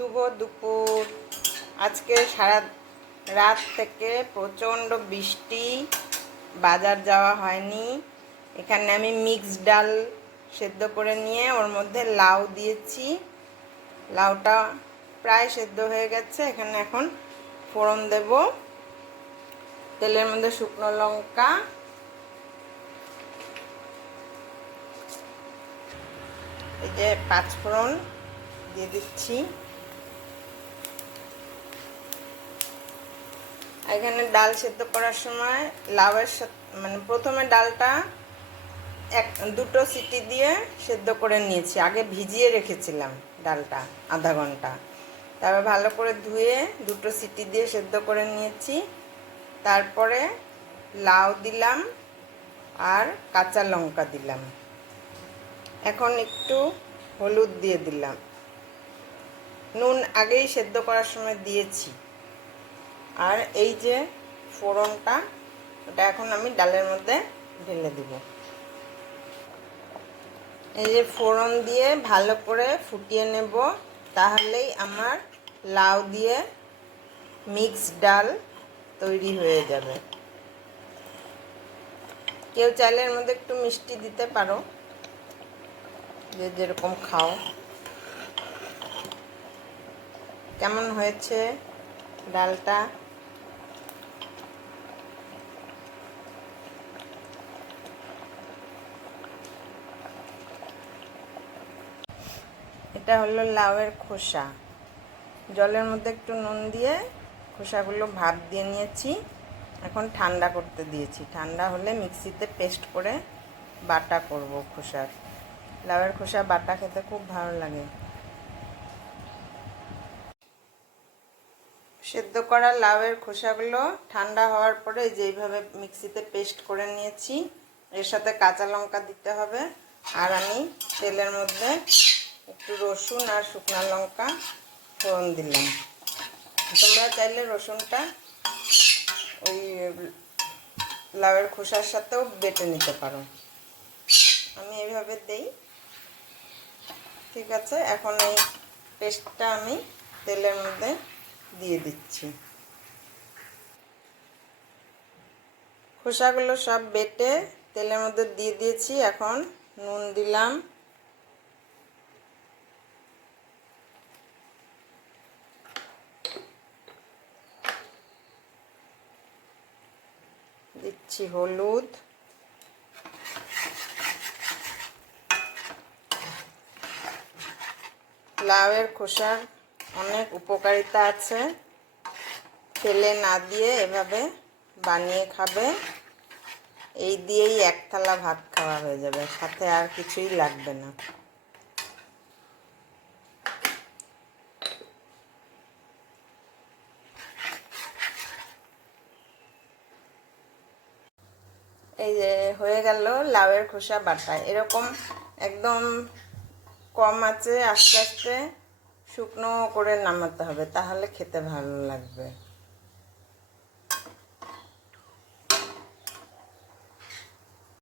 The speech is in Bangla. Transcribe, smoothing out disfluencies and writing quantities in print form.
শুভ দুপুর। আজকে সারা রাত থেকে প্রচণ্ড বৃষ্টি, বাজার যাওয়া হয়নি। এখানে আমি মিক্স ডাল সেদ্ধ করে নিয়ে ওর মধ্যে লাউ দিয়েছি। লাউটা প্রায় সেদ্ধ হয়ে গেছে। এখানে এখন ফোড়ন দেব। তেলের মধ্যে শুকনো লঙ্কা, এই যে পাঁচফোড়ন দিয়ে দিচ্ছি। এখানে ডাল সেদ্ধ করার সময় লাউয়ের সাথে প্রথমে ডালটা দুটো সিটি দিয়ে সেদ্ধ করে নিয়েছি। আগে ভিজিয়ে রেখেছিলাম ডালটা আধা ঘন্টা, তারপর ভালো করে ধুয়ে দুটো সিটি দিয়ে সেদ্ধ করে নিয়েছি। তারপরে লাউ দিলাম আর কাঁচা লঙ্কা দিলাম। এখন একটু হলুদ দিয়ে দিলাম। নুন আগেই সেদ্ধ করার সময় দিয়েছি। আর এই যে ফোড়নটা, ওটা এখন আমি ডালের মধ্যে ঢেলে দিব। এই যে ফোড়ন দিয়ে ভালো করে ফুটিয়ে নেব, তাহলেই আমার লাউ দিয়ে মিক্স ডাল তৈরি হয়ে যাবে। কেউ চাইলে এর মধ্যে একটু মিষ্টি দিতে পারো, যে যেরকম খাও। কেমন হয়েছে ডালটা? এটা হলো লাউয়ের খোসা। জলের মধ্যে একটু নুন দিয়ে খোসাগুলো ভাপ দিয়ে নিয়েছি। এখন ঠান্ডা করতে দিয়েছি। ঠান্ডা হলে মিক্সিতে পেস্ট করে বাটা করব খোসার। লাউয়ের খোসা বাটা খেতে খুব ভালো লাগে। সেদ্ধ করা লাউয়ের খোসাগুলো ঠান্ডা হওয়ার পরে যেইভাবে মিক্সিতে পেস্ট করে নিয়েছি, এর সাথে কাঁচা লঙ্কা দিতে হবে। আর আমি তেলের মধ্যে একটু রসুন আর শুকনো লঙ্কা ফোড়ন দিলাম। তোমরা চাইলে রসুনটা ওই লাউয়ের খোসার সাথেও বেটে নিতে পারো। আমি এইভাবে দেই। ঠিক আছে, এখন এই পেস্টটা আমি তেলের মধ্যে দিয়ে দিচ্ছি। খোসাগুলো সব বেটে তেলের মধ্যে দিয়ে দিয়েছি। এখন নুন দিলাম, দিচ্ছি হলুদ, লাউয়ের খোসার অনেক উপকারিতা আছে। তেলে না দিয়ে এভাবে বানিয়ে খাবে। এই দিয়েই এক থালা ভাত খাওয়া হয়ে যাবে, সাথে আর কিছুই লাগবে না। এই যে হয়ে গেল লাউয়ের খোসা বাটা। এরকম একদম কম আঁচে আস্তে আস্তে শুকনো করে নামাতে হবে, তাহলে খেতে ভালো লাগবে।